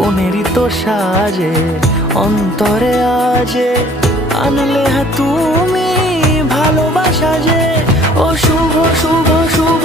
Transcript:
কোনেরই তো সাজে অন্তরে আজে আনলে হ্যাঁ তুমি ভালোবাসা যে ও শুভ শুভ শুভ